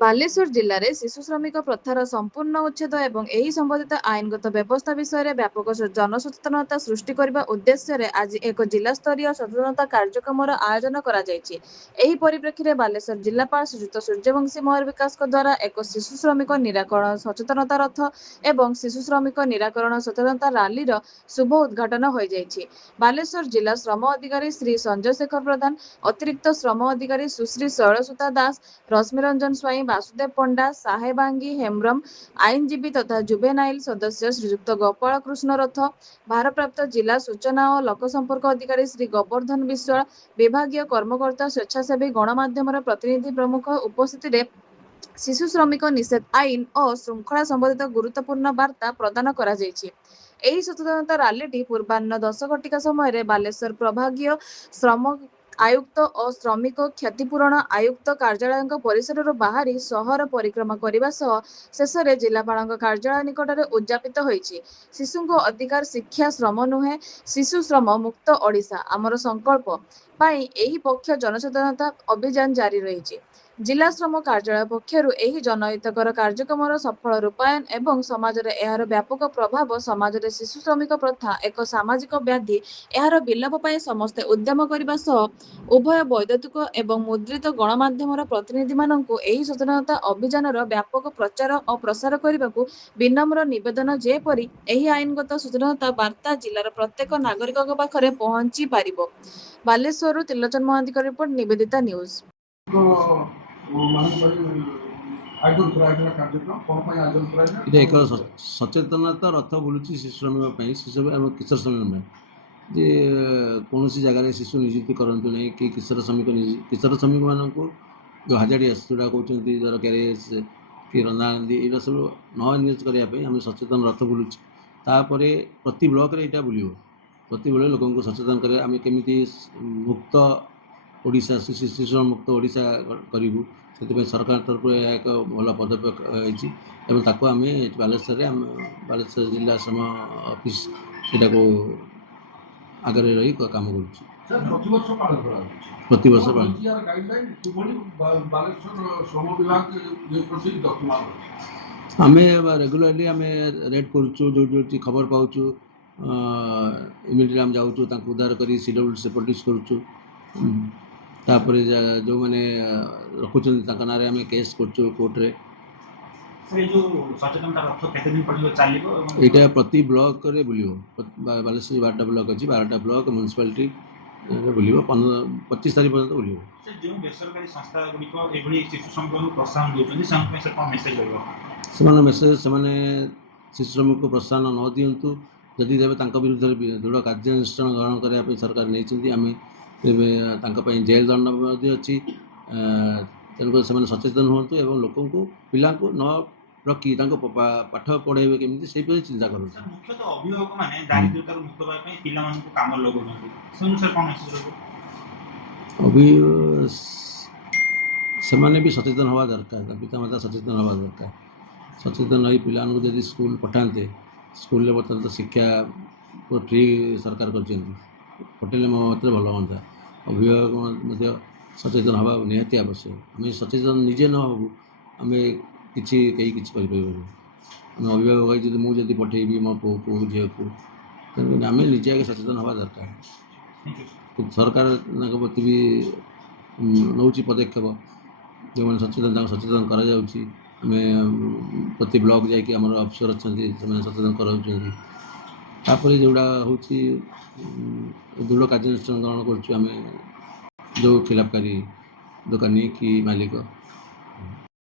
ବାଲେଶ୍ୱର ଜିଲ୍ଲାରେ ଶିଶୁ ଶ୍ରମିକ ପ୍ରଥାର ସମ୍ପୂର୍ଣ୍ଣ ଉଚ୍ଛେଦ ଏବଂ ଏହି ସମ୍ବନ୍ଧିତ ଆଇନଗତ ବ୍ୟବସ୍ଥା ବିଷୟରେ ବ୍ୟାପକ ଜନସଚେତନତା ସୃଷ୍ଟି କରିବା ଉଦ୍ଦେଶ୍ୟରେ ଆଜି ଏକ ଜିଲ୍ଲାସ୍ତରୀୟ ସଚେତନତା କାର୍ଯ୍ୟକ୍ରମର ଆୟୋଜନ କରାଯାଇଛି। ଏହି ପରିପ୍ରେକ୍ଷୀରେ ବାଲେଶ୍ୱର ଜିଲ୍ଲାପାଳ ଶ୍ରୀଯୁକ୍ତ ସୂର୍ଯ୍ୟବଂଶୀ ମୟୂର ବିକାଶଙ୍କ ଦ୍ୱାରା ଏକ ଶିଶୁ ଶ୍ରମିକ ନିରାକରଣ ସଚେତନତା ରଥ ଏବଂ ଶିଶୁ ଶ୍ରମିକ ନିରାକରଣ ସଚେତନତା ରାଲିର ଶୁଭ ଉଦ୍ଘାଟନ ହୋଇଯାଇଛି। ବାଲେଶ୍ୱର ଜିଲ୍ଲା ଶ୍ରମ ଅଧିକାରୀ ଶ୍ରୀ ସଞ୍ଜୟ ଶେଖର ପ୍ରଧାନ, ଅତିରିକ୍ତ ଶ୍ରମ ଅଧିକାରୀ ସୁଶ୍ରୀ ଶୈଳସୁତା ଦାସ, ରଶ୍ମିରଞ୍ଜନ ସ୍ୱାଇଁ, ବାସୁଦେବ ପଣ୍ଡା, ସାହେବାଙ୍ଗୀ ହେମ୍ବ୍ରମ, ଆଇନଜୀବୀ ତଥା ଜୁଭେନାଇଲ ସଦସ୍ୟ ଶ୍ରୀଯୁକ୍ତ ଗୋପାଳ କୃଷ୍ଣ ରଥ, ଭାରପ୍ରାପ୍ତ ଜିଲ୍ଲା ସୂଚନା ଓ ଲୋକସମ୍ପର୍କ ଅଧିକାରୀ ଶ୍ରୀ ଗୋବର୍ଦ୍ଧନ ବିଶ୍ୱାଳ, ବିଭାଗୀୟ କର୍ମକର୍ତ୍ତା, ସ୍ୱେଚ୍ଛାସେବୀ, ଗଣମାଧ୍ୟମର ପ୍ରତିନିଧି ପ୍ରମୁଖ ଉପସ୍ଥିତିରେ ଶିଶୁ ଶ୍ରମିକ ନିଷେଧ ଆଇନ ଓ ଶୃଙ୍ଖଳା ସମ୍ବନ୍ଧିତ ଗୁରୁତ୍ୱପୂର୍ଣ୍ଣ ବାର୍ତ୍ତା ପ୍ରଦାନ କରାଯାଇଛି। ଏହି ସଚେତନତା ରାଲିଟି ପୂର୍ବାହ୍ନ 10 ଘଟିକା ସମୟରେ ବାଲେଶ୍ୱର ପ୍ରଭାଗୀୟ ଶ୍ରମ ଆୟୁକ୍ତ ଓ ଶ୍ରମିକ କ୍ଷତିପୂରଣ ଆୟୁକ୍ତ କାର୍ଯ୍ୟାଳୟଙ୍କ ପରିସରରୁ ବାହାରି ସହର ପରିକ୍ରମା କରିବା ସହ ଶେଷରେ ଜିଲ୍ଲାପାଳଙ୍କ କାର୍ଯ୍ୟାଳୟ ନିକଟରେ ଉଦ୍ଯାପିତ ହୋଇଛି। ଶିଶୁଙ୍କ ଅଧିକାର ଶିକ୍ଷା ଶ୍ରମ ନୁହେଁ, ଶିଶୁ ଶ୍ରମ ମୁକ୍ତ ଓଡ଼ିଶା ଆମର ସଂକଳ୍ପ ପାଇଁ ଏହି ପକ୍ଷ ଜନସଚେତନତା ଅଭିଯାନ ଜାରି ରହିଛି। ଜିଲ୍ଲା ଶ୍ରମ କାର୍ଯ୍ୟାଳୟ ପକ୍ଷରୁ ଏହି ଜନହିତକର କାର୍ଯ୍ୟକ୍ରମର ସଫଳ ରୂପାୟନ ଏବଂ ସମାଜରେ ଏହାର ବ୍ୟାପକ ପ୍ରଭାବ ସମାଜରେ ଶିଶୁ ଶ୍ରମିକ ପ୍ରଥା ଏକ ସାମାଜିକ ବ୍ୟାଧି, ଏହାର ବିଲୋପ ପାଇଁ ସମସ୍ତେ ଉଦ୍ୟମ କରିବା ସହ ଉଭୟ ବୈଦ୍ୟୁତିକ ଏବଂ ମୁଦ୍ରିତ ଗଣମାଧ୍ୟମର ପ୍ରତିନିଧିମାନଙ୍କୁ ଏହି ସଚେତନତା ଅଭିଯାନର ବ୍ୟାପକ ପ୍ରଚାର ଓ ପ୍ରସାର କରିବାକୁ ବିନମ୍ର ନିବେଦନ ଯେପରି ଏହି ଆଇନଗତ ସଚେତନତା ବାର୍ତ୍ତା ଜିଲ୍ଲାର ପ୍ରତ୍ୟେକ ନାଗରିକଙ୍କ ପାଖରେ ପହଞ୍ଚି ପାରିବ। ବାଲେଶ୍ୱରରୁ ତ୍ରିଲୋଚନ ମହାନ୍ତିଙ୍କ ରିପୋର୍ଟ, ନିବେଦିତା ନ୍ୟୁଜ। এটা ଏକ ସଚେତନତା ରଥ ବୁଲୁଛି ଶିଶୁ ଶ୍ରମିକ ପାଇଁ, ଶିଶୁ ଏବଂ କିଶୋର ଶ୍ରମିକ ପାଇଁ ଯେ କୌଣସି ଜାଗାରେ ଶିଶୁ ନିଯୁକ୍ତି କରନ୍ତୁ ନାହିଁ କି କିଶୋର ଶ୍ରମିକମାନଙ୍କୁ ଯେଉଁ ହାଜାଡ଼ିଆସ ଯେଉଁଟା କହୁଛନ୍ତି ଧର କ୍ୟାରେଜ କି ରନ୍ଧାରନ୍ଧି ଏଇଟା ସବୁ ନ ନିଯୁକ୍ତ କରିବା ପାଇଁ ଆମେ ସଚେତନ ରଥ ବୁଲୁଛୁ। ତାପରେ ପ୍ରତି ବ୍ଲକରେ ଏଇଟା ବୁଲିବ, ପ୍ରତି ବ୍ଲକରେ ଲୋକଙ୍କୁ ସଚେତନ କରିବା ଆମେ କେମିତି ମୁକ୍ତ ଓଡ଼ିଶା ଶିଶୁ ମୁକ୍ତ ଓଡ଼ିଶା କରିବୁ। ସେଥିପାଇଁ ସରକାରଙ୍କ ତରଫରୁ ଏହା ଏକ ଭଲ ପଦକ୍ଷେପ ହୋଇଛି ଏବଂ ତାକୁ ଆମେ ବାଲେଶ୍ୱରରେ ବାଲେଶ୍ୱର ଜିଲ୍ଲା ଶ୍ରମ ଅଫିସ ସେଇଟାକୁ ଆଗରେ ରହି କାମ କରୁଛୁ। ପ୍ରତିବର୍ଷ ପାଳନ କରାଯାଉଛି। ପ୍ରତିବର୍ଷ ଆମେ ରେଗୁଲାରଲି ଆମେ ରେଡ୍ କରୁଛୁ, ଯେଉଁଠି ଖବର ପାଉଛୁ ଇମିଡ଼ିଏଟଲି ଆମେ ଯାଉଛୁ, ତାଙ୍କୁ ଉଦ୍ଧାର କରି CWC ପ୍ରଡ୍ୟୁସ୍ କରୁଛୁ। ତାପରେ ଯେଉଁମାନେ ରଖୁଛନ୍ତି ତାଙ୍କ ନାଁରେ ଆମେ କେସ୍ କରୁଛୁ କୋର୍ଟରେ। ଏଇଟା ପ୍ରତି ବ୍ଲକରେ ବୁଲିବ, ବାଲେଶ୍ୱର 12ଟା ବ୍ଲକ ଅଛି, 12ଟା ବ୍ଲକ ମ୍ୟୁନିସିପାଲିଟି ବୁଲିବ, 25 ତାରିଖ ପର୍ଯ୍ୟନ୍ତ ବୁଲିବ। ଯେଉଁ ବେସରକାରୀ ସଂସ୍ଥା ଗୁଡ଼ିକ ଏଭଳି ଶିଶୁ ଶ୍ରମିକଙ୍କୁ ପ୍ରୋତ୍ସାହନ ଦେଉଛନ୍ତି ସେମାନଙ୍କ ପାଇଁ କ'ଣ ମେସେଜ ରହିବ? ସେମାନେ ଶିଶୁ ଶ୍ରମିକଙ୍କୁ ପ୍ରୋତ୍ସାହନ ନ ଦିଅନ୍ତୁ, ଯଦି ଦେବେ ତାଙ୍କ ବିରୁଦ୍ଧରେ ଦୃଢ଼ କାର୍ଯ୍ୟାନୁଷ୍ଠାନ ଗ୍ରହଣ କରିବା ପାଇଁ ସରକାର ନେଇଛନ୍ତି। ଆମେ ଏବେ ତାଙ୍କ ପାଇଁ ଜେଲ୍ ଦଣ୍ଡ ମଧ୍ୟ ଅଛି। ତେଣୁକରି ସେମାନେ ସଚେତନ ହୁଅନ୍ତୁ ଏବଂ ଲୋକଙ୍କୁ ପିଲାଙ୍କୁ ନ ରଖି ତାଙ୍କୁ ପାଠ ପଢ଼ାଇବେ କେମିତି ସେଇପରି ଚିନ୍ତା କରନ୍ତୁ। ମୁଖ୍ୟତଃ ଅଭିଭାବକମାନେ ଦାରିଦ୍ର୍ୟତାରୁ ମୁକ୍ତ ହେବା ପାଇଁ ପିଲାମାନଙ୍କୁ କାମ ଲଗାଉଛନ୍ତି, ସେ ଅନୁସାରେ କ'ଣ ମେସେଜ ରହିବ? ସେମାନେ ବି ସଚେତନ ହେବା ଦରକାର, ପିତାମାତା ସଚେତନ ହେବା ଦରକାର। ସଚେତନ ହୋଇ ପିଲାମାନଙ୍କୁ ଯଦି ସ୍କୁଲ ପଠାନ୍ତେ, ସ୍କୁଲରେ ବର୍ତ୍ତମାନ ତ ଶିକ୍ଷା ଫ୍ରି ସରକାର କରିଛନ୍ତି, ପଠାଇଲେ ମୋ ମତରେ ଭଲ ହୁଅନ୍ତା। ଅଭିଭାବକ ମଧ୍ୟ ସଚେତନ ହେବା ନିହାତି ଆବଶ୍ୟକ। ଆମେ ସଚେତନ ନିଜେ ନ ହେବୁ ଆମେ କେହି କିଛି କରିପାରିବୁନି। ଆମେ ଅଭିଭାବକ ଯଦି ମୁଁ ଯଦି ପଠାଇବି ମୋ ପୁଅକୁ ଝିଅକୁ, ତେଣୁ ଆମେ ନିଜେ ଆଗେ ସଚେତନ ହେବା ଦରକାର। ସରକାର ତାଙ୍କ ପ୍ରତି ବି ନେଉଛି ପଦକ୍ଷେପ, ଯେଉଁମାନେ ସଚେତନ ତାଙ୍କୁ ସଚେତନ କରାଯାଉଛି। ଆମେ ପ୍ରତି ବ୍ଲକ ଯାଇକି ଆମର ଅଫିସର ଅଛନ୍ତି, ସେମାନେ ସଚେତନ କରାଉଛନ୍ତି। ତାପରେ ଯେଉଁଟା ହେଉଛି ଦୃଢ଼ କାର୍ଯ୍ୟାନୁଷ୍ଠାନ ଗ୍ରହଣ କରୁଛୁ ଆମେ, ଯେଉଁ ଖିଲାପକାରୀ ଦୋକାନୀ କି ମାଲିକ